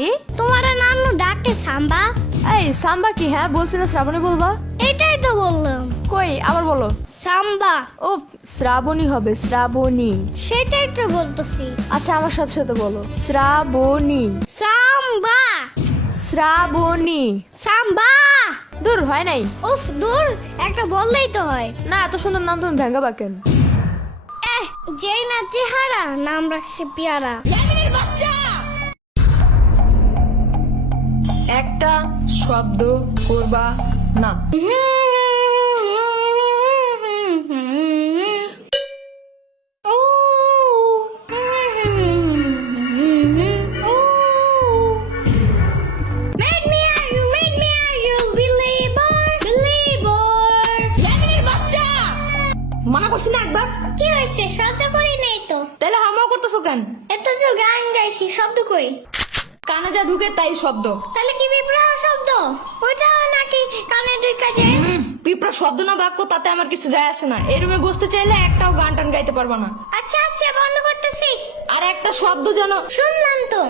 কি? তোমার নাম ডাকতে সাম্বা? এই সাম্বা কি? হ্যাঁ বলছি না শ্রাবণী বলবা। এটাই তো বললাম। কই আবার বলো। সাম্বা। ও শ্রাবণী হবে, শ্রাবণী। সেটাই তো বলতেছি। আচ্ছা আমার সাথে সাথে বলো, শ্রাবণী। সাম্বা। শ্রাবণী। সাম্বা। দূর হয় নাই। উফ দূর, একটা বললেই তো হয়। না এত সুন্দর নাম তুমি ভেঙ্গাবা কেন? যেই না চেহারা, নাম রাখছে পেয়ারা। একটা শব্দ করবা না। মানা করছি না একবার? কি হয়েছে? সহ্য করি নাই তো। তাহলে হামাও করতেছো কেন? এত তো গান গাইছি, শব্দ কই? কানে যা ঢুকে তাই শব্দ। তাহলে কি বিপ্লব শব্দ? ওইটা নাকি কানে দুই কাজে? পিঁপড়া শব্দ না বাক্য তাতে আমার কিছু যায় আসে না। এই রুমে বসতে চাইলে একটাও গান টান গাইতে পারবা না। আচ্ছা আচ্ছা, বন্ধ করতেছি। আর একটা শব্দ যেন শুনলাম তো।